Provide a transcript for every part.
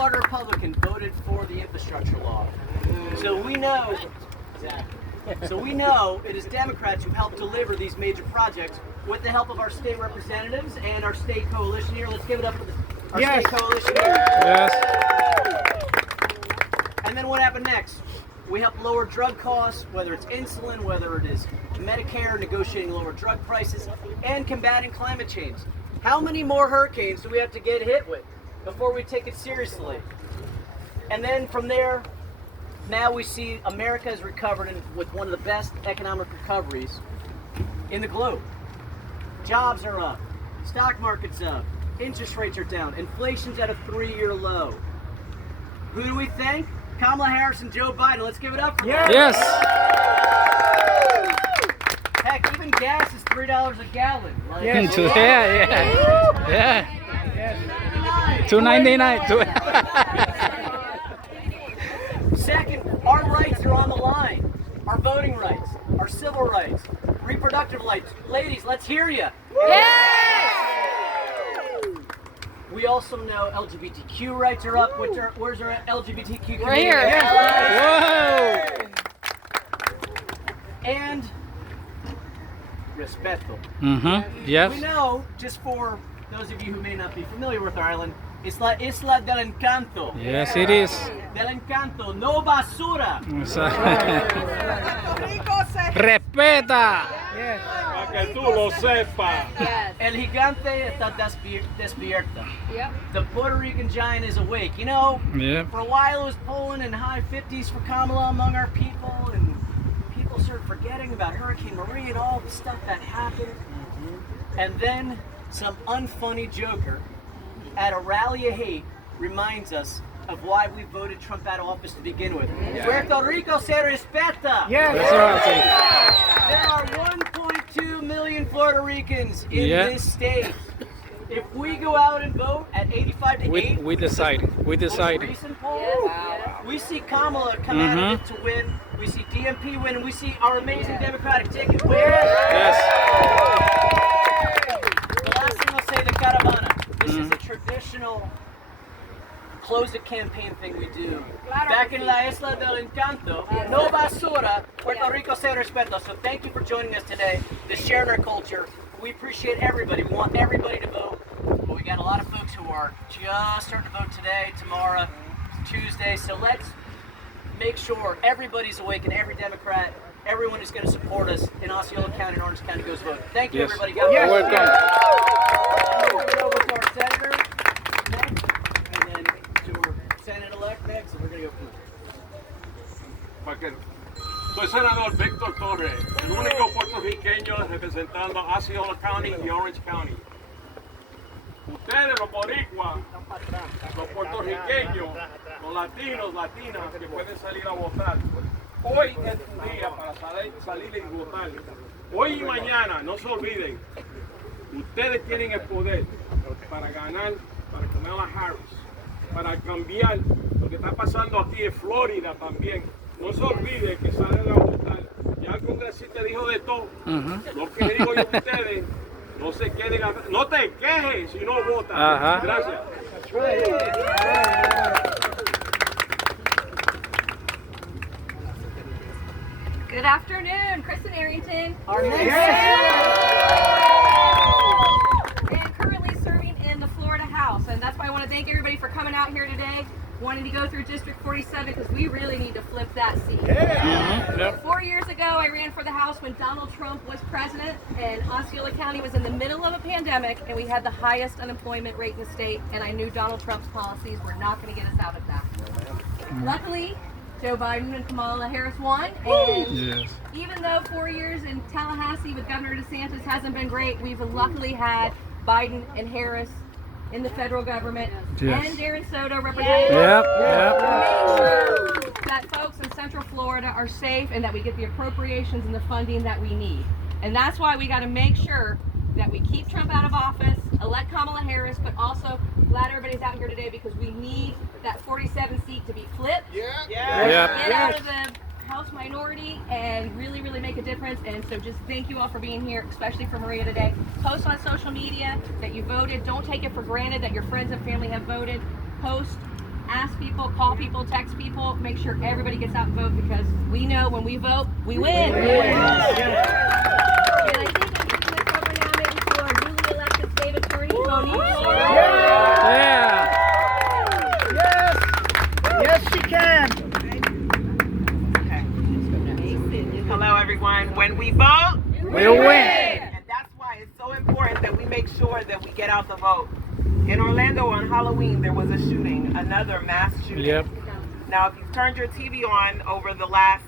Florida Republican voted for the infrastructure law. So we know it is Democrats who helped deliver these major projects with the help of our state representatives and our state coalition here. Let's give it up for our state coalition here. Yes. And then what happened next? We helped lower drug costs, whether it's insulin, whether it is Medicare, negotiating lower drug prices, and combating climate change. How many more hurricanes do we have to get hit with before we take it seriously? And then from there, now we see America has recovered with one of the best economic recoveries in the globe. Jobs are up, stock market's up, interest rates are down, inflation's at a 3-year low. Who do we thank? Kamala Harris and Joe Biden. Let's give it up for them. Yes. Heck, even gas is $3 a gallon. Like, Yeah. $2.99. Second, our rights are on the line. Our voting rights, our civil rights, reproductive rights. Ladies, let's hear you. We also know LGBTQ rights are up. Where's our LGBTQ community? Right here. Whoa. And respeto. Yes. We know, just for those of you who may not be familiar with our island, it's la Isla del Encanto. Yes, it is. Del Encanto, no basura. Respeta. Para que tú lo sepas. Yes. El gigante está despierta. Yep. The Puerto Rican giant is awake. You know, Yeah. for a while it was Poland in high 50s for Kamala among our people, and people started forgetting about Hurricane Maria and all the stuff that happened. And then some unfunny joker at a rally of hate reminds us of why we voted Trump out of office to begin with. Puerto Rico se respeta. That's right. There are 1.2 million Florida Ricans in this state. If we go out and vote at 85 to 8, We decided. most recent poll, we see Kamala come out of it to win. We see DMP win, and we see our amazing Democratic ticket win. Yes. The last thing I'll say, the caravana. This is a traditional close-it campaign thing we do. Back in La Isla del Encanto, no basura, Puerto Rico se respeta. So thank you for joining us today to share in our culture. We appreciate everybody. We want everybody to vote. But we got a lot of folks who are just starting to vote today, tomorrow, Tuesday. So let's make sure everybody's awake and every Democrat, everyone who's going to support us in Osceola County and Orange County goes vote. Thank you, everybody. God bless. Welcome. We'll go over to our senator next, and then to our Senate-elect next, and we're going to go from there. Soy senador Víctor Torres, el único puertorriqueño representando Osceola County y Orange County. Ustedes, los boricuas, los puertorriqueños, los latinos, latinas que pueden salir a votar. Hoy es un día para salir y votar. Hoy y mañana, no se olviden, ustedes tienen el poder para ganar, para Kamala Harris, para cambiar lo que está pasando aquí en Florida también. No se olviden que salen a votar. Ya el congresista dijo de todo. Lo que digo yo a ustedes, no se queden atrás. No te quejes si no votas. Gracias. Good afternoon, Kristen Arrington. Our next And currently serving in the Florida House. And that's why I want to thank everybody for coming out here today, wanting to go through District 47, because we really need to flip that seat. 4 years ago, I ran for the House when Donald Trump was president, and Osceola County was in the middle of a pandemic, and we had the highest unemployment rate in the state, and I knew Donald Trump's policies were not going to get us out of that. Luckily, Joe Biden and Kamala Harris won, and even though 4 years in Tallahassee with Governor DeSantis hasn't been great, we've luckily had Biden and Harris in the federal government, and Darren Soto representing Yep. make sure that folks in Central Florida are safe and that we get the appropriations and the funding that we need. And that's why we got to make sure that we keep Trump out of office, elect Kamala Harris, but also glad everybody's out here today because we need that 47 seat to be flipped. Get out of the House minority and really, really make a difference. And so just thank you all for being here, especially for Maria today. Post on social media that you voted. Don't take it for granted that your friends and family have voted. Post ask people, call people, text people, make sure everybody gets out and vote because we know when we vote, we win. And I think I'm going to turn over now maybe to our newly elected state attorney, Monique. Yeah. Yes, she can. Hello, everyone. When we vote, We win. and that's why it's so important that we make sure that we get out the vote. In Orlando on Halloween, there was a shooting, another mass shooting. Yep. Now, if you've turned your TV on over the last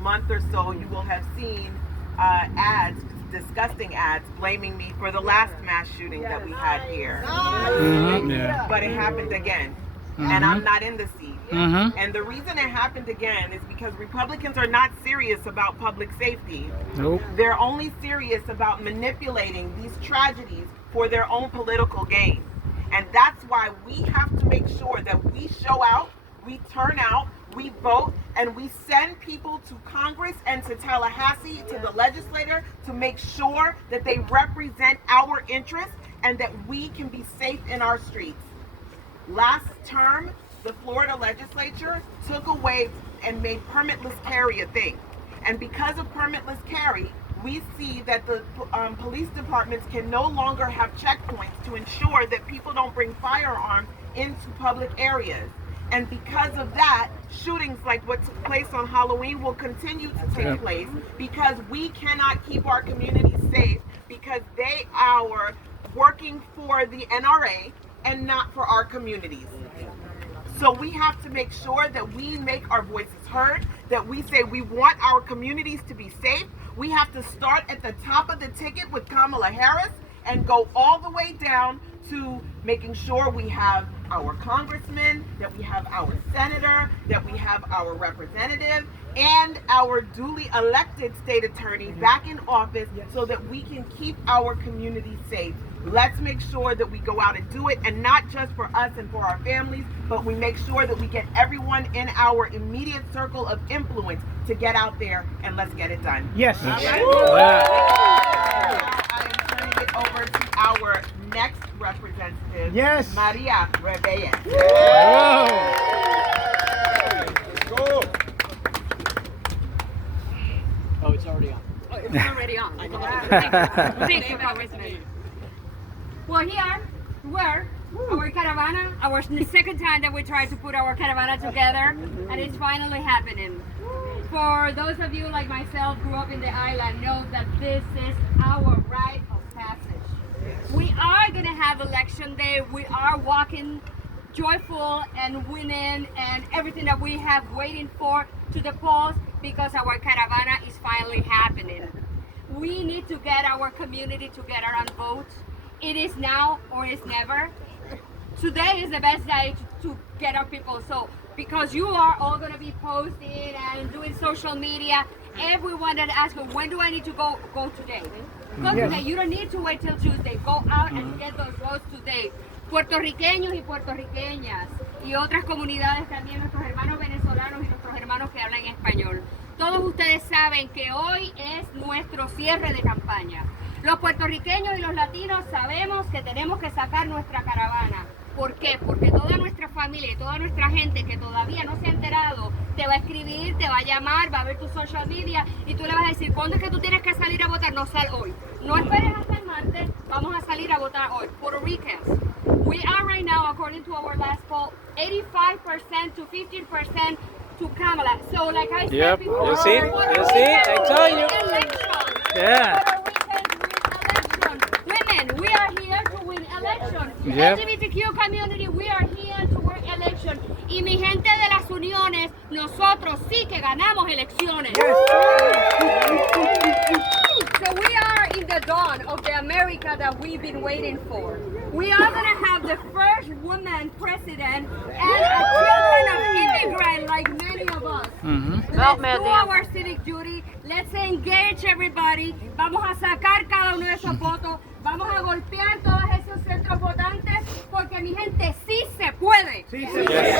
month or so, you will have seen ads, disgusting ads, blaming me for the last mass shooting that we had here. Yeah. But it happened again, and I'm not in the seat. And the reason it happened again is because Republicans are not serious about public safety. Nope. They're only serious about manipulating these tragedies for their own political gain. And that's why we have to make sure that we show out, we turn out, we vote, and we send people to Congress and to Tallahassee, to the legislator, to make sure that they represent our interests and that we can be safe in our streets. Last term, the Florida legislature took away and made permitless carry a thing. And because of permitless carry, we see that the police departments can no longer have checkpoints to ensure that people don't bring firearms into public areas. And because of that, shootings like what took place on Halloween will continue to take place because we cannot keep our communities safe because they are working for the NRA and not for our communities. So we have to make sure that we make our voices heard, that we say we want our communities to be safe. We have to start at the top of the ticket with Kamala Harris and go all the way down to making sure we have our congressman, that we have our senator, that we have our representative, and our duly elected state attorney back in office so that we can keep our community safe. Let's make sure that we go out and do it, and not just for us and for our families, but we make sure that we get everyone in our immediate circle of influence to get out there and let's get it done. Yes. Now, I am turning it over to our next representative, Yes. Maria Rebelez. Oh, it's already on. It's already on. Thank you, Congressman. Well, here we're our caravana, our second time that we tried to put our caravana together, and it's finally happening. For those of you like myself grew up in the island, know that this is our rite of passage. We are going to have election day. We are walking joyful and winning and everything that we have waiting for to the polls because our caravana is finally happening. We need to get our community together and vote. It is now or it's never. Today is the best day to get our people. So because you are all going to be posting and doing social media, everyone that asks, when do I need to go? Go today. Go today. You don't need to wait till Tuesday. Go out and get those votes today. Puertorriqueños y puertorriqueñas y otras comunidades también, nuestros hermanos venezolanos y nuestros hermanos que hablan español. Todos ustedes saben que hoy es nuestro cierre de campaña. Los puertorriqueños y los latinos sabemos que tenemos que sacar nuestra caravana. ¿Por qué? Porque toda nuestra familia y toda nuestra gente que todavía no se ha enterado te va a escribir, te va a llamar, va a ver tu social media y tú le vas a decir, ¿cuándo es que tú tienes que salir a votar? No, sal hoy. No esperes hasta el martes, vamos a salir a votar hoy. Puerto Ricans, we are right now, according to our last poll, 85% to 15% to Kamala. So like I said before, You see? Puerto You see? Ricans I told you. win elections. Yeah. Puerto Ricans win elections. Women, we are here to win elections. Yep. LGBTQ community, we are here to win elections. Y mi gente de las uniones, nosotros sí que ganamos elecciones. So we are in the dawn of the America that we've been waiting for. We are going to have the first woman president and a children of immigrants like many of us. Let's do our civic duty. Let's engage everybody. Vamos a sacar cada uno de esos votos. Vamos a golpear todos esos centros votantes porque mi gente sí se puede. Sí se puede.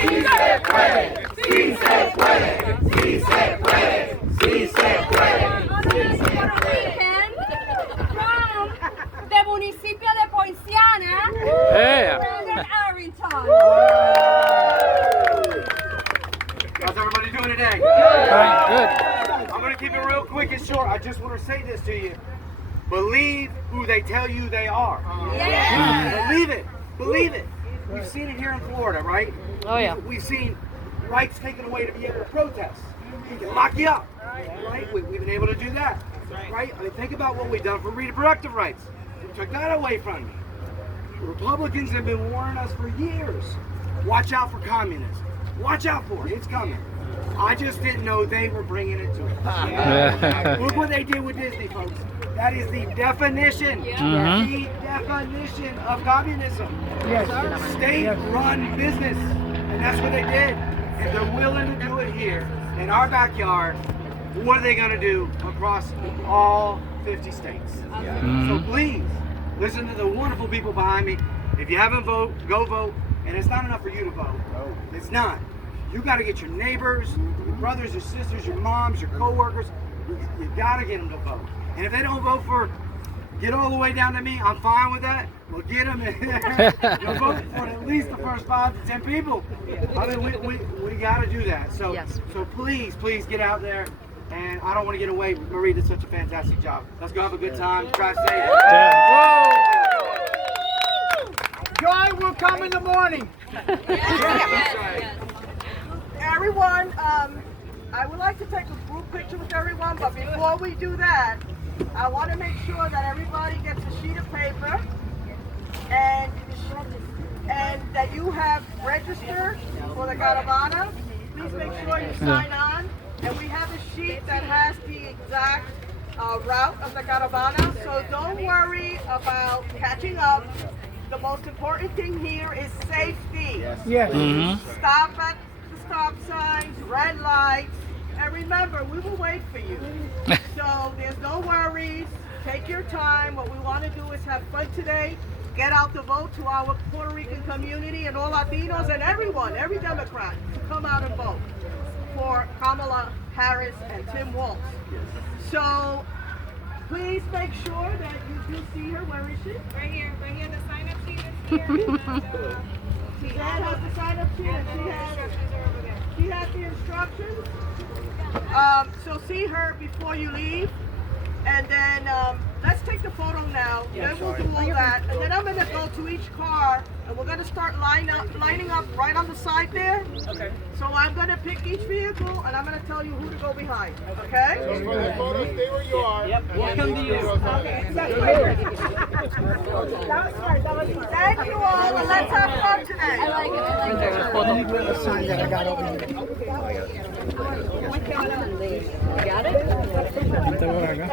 Sí se puede. Sí se puede. Sí se puede. Sí se puede. From the municipio de Poinciana, just want to say this to you. Believe who they tell you they are. Yeah. Believe it. Believe it. We've seen it here in Florida, right? Oh, yeah. We've seen rights taken away to be able to protest. We can lock you up, right? We've been able to do that, right? I mean, think about what we've done for reproductive rights. We took that away from you. Republicans have been warning us for years. Watch out for communism. Watch out for it. It's coming. I just didn't know they were bringing it to us. Look what they did with Disney, folks. That is the definition. The definition of communism. State-run business. And that's what they did. If they're willing to do it here, in our backyard, what are they going to do across all 50 states? So please, listen to the wonderful people behind me. If you haven't voted, go vote. And it's not enough for you to vote. It's not. You got to get your neighbors, your brothers, your sisters, your moms, your co-workers. You got to get them to vote. And if they don't vote for, get all the way down to me, I'm fine with that. We'll get them in there. You'll vote for at least the first 5 to 10 people. I mean, we got to do that. So, so please get out there. And I don't want to get away. Marie did such a fantastic job. Let's go have a good time. Drive safe. Joy will come in the morning. Everyone, I would like to take a group picture with everyone, but before we do that, I want to make sure that everybody gets a sheet of paper and that you have registered for the caravana. Please make sure you sign on. And we have a sheet that has the exact route of the caravana, so don't worry about catching up. The most important thing here is safety. Stop at the stop signs, red lights, and remember, we will wait for you. So there's no worries. Take your time. What we want to do is have fun today. Get out the vote to our Puerto Rican community and all Latinos and everyone, every Democrat, to come out and vote for Kamala Harris and Tim Walz. So please make sure that you do see her. Where is she? Right here, the sign-up sheet is here. Dad has the sign-up sheet and she has the instructions. So see her before you leave. And then let's take the photo now. Then we'll do all that. And then I'm going to go to each car and we're going to start lining up right on the side there. Okay. So I'm going to pick each vehicle and I'm going to tell you who to go behind. Okay? So for the photo, stay where you are. Yep, we'll come to you. Okay. Thank you all. And let's have fun today. I like it. The sign that I got over here. Esta por acá.